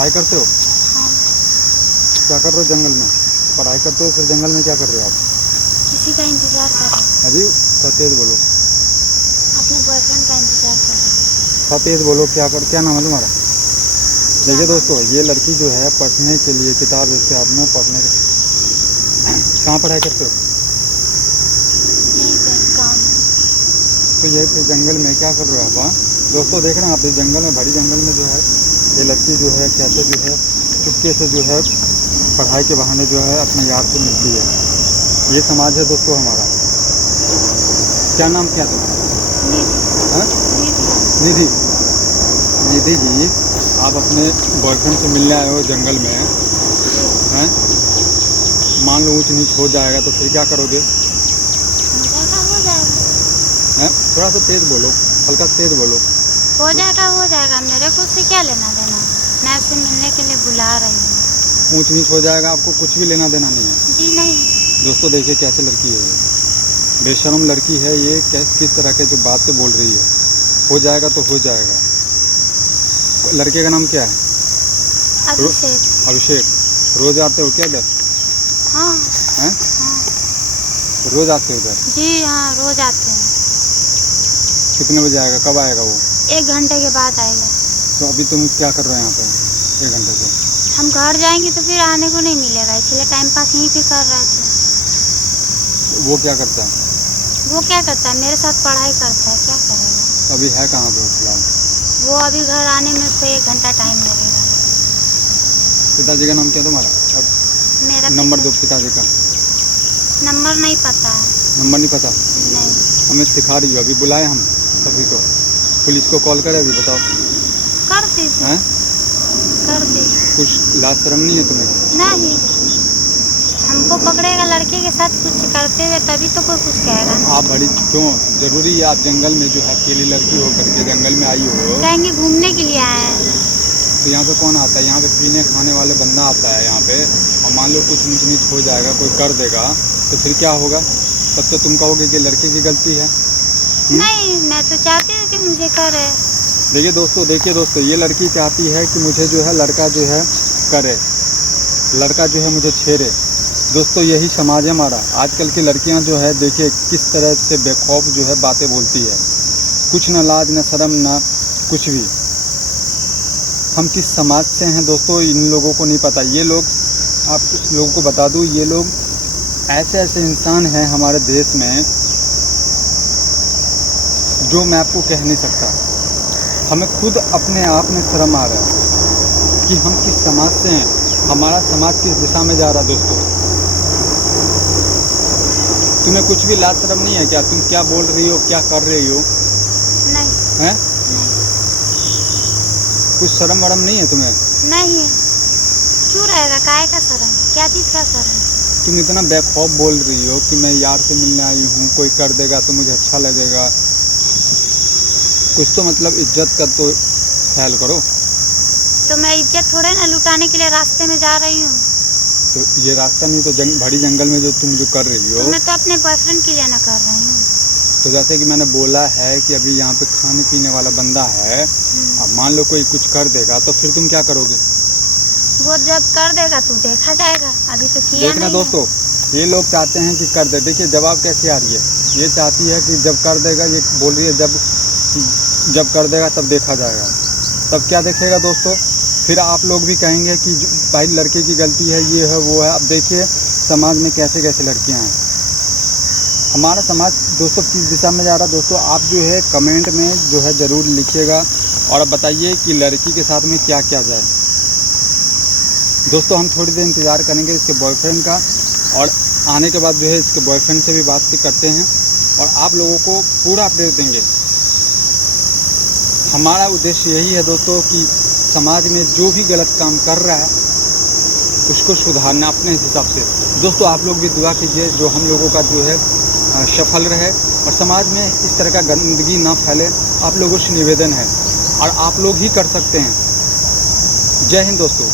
पढ़ाई करते हो? हाँ। क्या कर रहे हो जंगल में? पढ़ाई करते हो, फिर जंगल में क्या कर रहे हो आप? किसी का इंतजार कर रहे हैं। अजी थोड़ा तेज बोलो। अपने बॉयफ्रेंड का इंतजार कर रहे हैं। थोड़ा तेज बोलो। क्या नाम है तुम्हारा? देखिए दोस्तों, ये लड़की जो है पढ़ने के लिए किताब इसके हाथ में पढ़ने के कहाँ पढ़ाई करते हो? यहीं पे गाँव में। तो ये फिर जंगल में क्या कर रहे हो आप? हाँ दोस्तों, देख रहे हैं आप, इस जंगल में, बड़ी जंगल में जो है ये लड़की जो है कैसे जो है चुपके से जो है पढ़ाई के बहाने जो है अपने यार से मिलती है। ये समाज है दोस्तों हमारा। क्या नाम क्या तुम्हारा? निधि। हाँ? निधि। निधि। निधि जी, आप अपने बॉयफ्रेंड से मिलने आए हो जंगल में हैं? मान लो ऊँच नीच हो जाएगा तो फिर क्या करोगे? हो जाएगा। हैं? थोड़ा सा तेज बोलो, हल्का तेज बोलो। हो जाएगा। मेरे को उससे क्या लेना देना? मैं उससे मिलने के लिए बुला रही हूँ। ऊँच नीच हो जाएगा, आपको कुछ भी लेना देना नहीं है। जी नहीं। दोस्तों देखिए कैसे लड़की है ये, बेशर्म लड़की है ये। किस तरह के जो बातें बोल रही है। हो जाएगा तो हो जाएगा। लड़के का नाम क्या है? अभिषेक। अभिषेक। रोज आते हो क्या इधर? हाँ। हैं? हाँ। रोज आते हो इधर? जी हाँ, रोज आते हैं। कितने बजे आएगा, कब आएगा वो? 1 घंटे के बाद आएगा। तो अभी तुम क्या कर रहे हो यहाँ पे 1 घंटे से? हम घर जाएंगे तो फिर आने को नहीं मिलेगा, इसलिए टाइम पास यहीं पे कर रहे थे। वो क्या करता है? वो क्या करता है? मेरे साथ पढ़ाई करता है। क्या करेगा? अभी है कहाँ पे फिलहाल? वो अभी घर आने में उसको 1 घंटा टाइम लगेगा। पिताजी का नाम क्या तुम्हारा? अब मेरा नंबर दो पिताजी का। नंबर नहीं पता है। नंबर नहीं पता? नहीं। हमें सिखा रही हो। अभी बुलाए हम सभी को, पुलिस को कॉल करें अभी? बताओ। कर दीजिए। हैं? कर दी। कुछ लाज शर्म नहीं है तुम्हें? नहीं, हमको पकड़ेगा लड़के के साथ कुछ करते हुए तभी तो कोई कुछ कहेगा ना। आप बड़ी क्यों जरूरी है? आप जंगल में जो है अकेली लड़की हो करके जंगल में आई हो। कहेंगे घूमने के लिए आए हैं। तो यहाँ पे कौन आता है? यहाँ पे पीने खाने वाले बंदा आता है यहाँ पे। और मान लो कुछ ऊँच नीच हो जाएगा, कोई कर देगा तो फिर क्या होगा? तब तो तुम कहोगे कि लड़के की गलती है। नहीं, मैं तो चाहती हूँ कि मुझे करे। देखिए दोस्तों, ये लड़की चाहती है कि मुझे जो है लड़का जो है करे, लड़का जो है मुझे छेड़े। दोस्तों यही समाज है हमारा। आजकल की लड़कियां जो है देखिए किस तरह से बेखौफ जो है बातें बोलती है। कुछ ना लाज ना शर्म ना कुछ भी। हम किस समाज से हैं दोस्तों इन लोगों को नहीं पता। ये लोग, आप कुछ लोगों को बता दूं, ये लोग ऐसे इंसान हैं हमारे देश में जो मैं आपको कह नहीं सकता। हमें खुद अपने आप में शर्म आ रहा है कि हम किस समाज से हैं, हमारा समाज किस दिशा में जा रहा है। दोस्तों तुम्हें कुछ भी लाज शर्म नहीं है क्या? तुम क्या बोल रही हो, क्या कर रही हो? नहीं। हैं? नहीं। कुछ शर्म वरम नहीं है तुम्हें? नहीं। क्यों रहेगा? काहे का शर्म? क्या चीज़ का शर्म? तुम इतना बेखौफ बोल रही हो कि मैं यार से मिलने आई हूँ, कोई कर देगा तो मुझे अच्छा लगेगा। कुछ तो मतलब इज्जत का तो ख्याल करो। तो मैं इज्जत थोड़े ना लुटाने के लिए रास्ते में जा रही हूँ। तो ये रास्ता नहीं तो भरी जंगल में जो तुम जो कर रही हो। तो मैं तो अपने बॉयफ्रेंड के लिए ना कर रही हूँ। तो जैसे कि मैंने बोला है कि अभी यहाँ पे खाने पीने वाला बंदा है, अब मान लो कोई कुछ कर देगा तो फिर तुम क्या करोगे? वो जब कर देगा तो देखा जाएगा, अभी तो किया देखना नहीं दोस्तों, ये लोग चाहते हैं कि कर दे। देखिए जवाब कैसे आ रही है। ये चाहती है कि जब कर देगा, ये बोल रही है जब कर देगा तब देखा जाएगा। तब क्या देखेगा दोस्तों? फिर आप लोग भी कहेंगे कि भाई लड़के की गलती है, ये है वो है। अब देखिए समाज में कैसे कैसे लड़कियां हैं। हमारा समाज दोस्तों किस दिशा में जा रहा है। दोस्तों आप जो है कमेंट में जो है ज़रूर लिखिएगा और अब बताइए कि लड़की के साथ में क्या क्या जाए। दोस्तों हम थोड़ी देर इंतज़ार करेंगे इसके बॉयफ्रेंड का, और आने के बाद जो है इसके बॉयफ्रेंड से भी बात करते हैं और आप लोगों को पूरा अपडेट देंगे। हमारा उद्देश्य यही है दोस्तों कि समाज में जो भी गलत काम कर रहा है उसको सुधारना अपने हिसाब से। दोस्तों आप लोग भी दुआ कीजिए जो हम लोगों का जो है सफल रहे और समाज में इस तरह का गंदगी ना फैले। आप लोगों से निवेदन है और आप लोग ही कर सकते हैं। जय हिंद दोस्तों।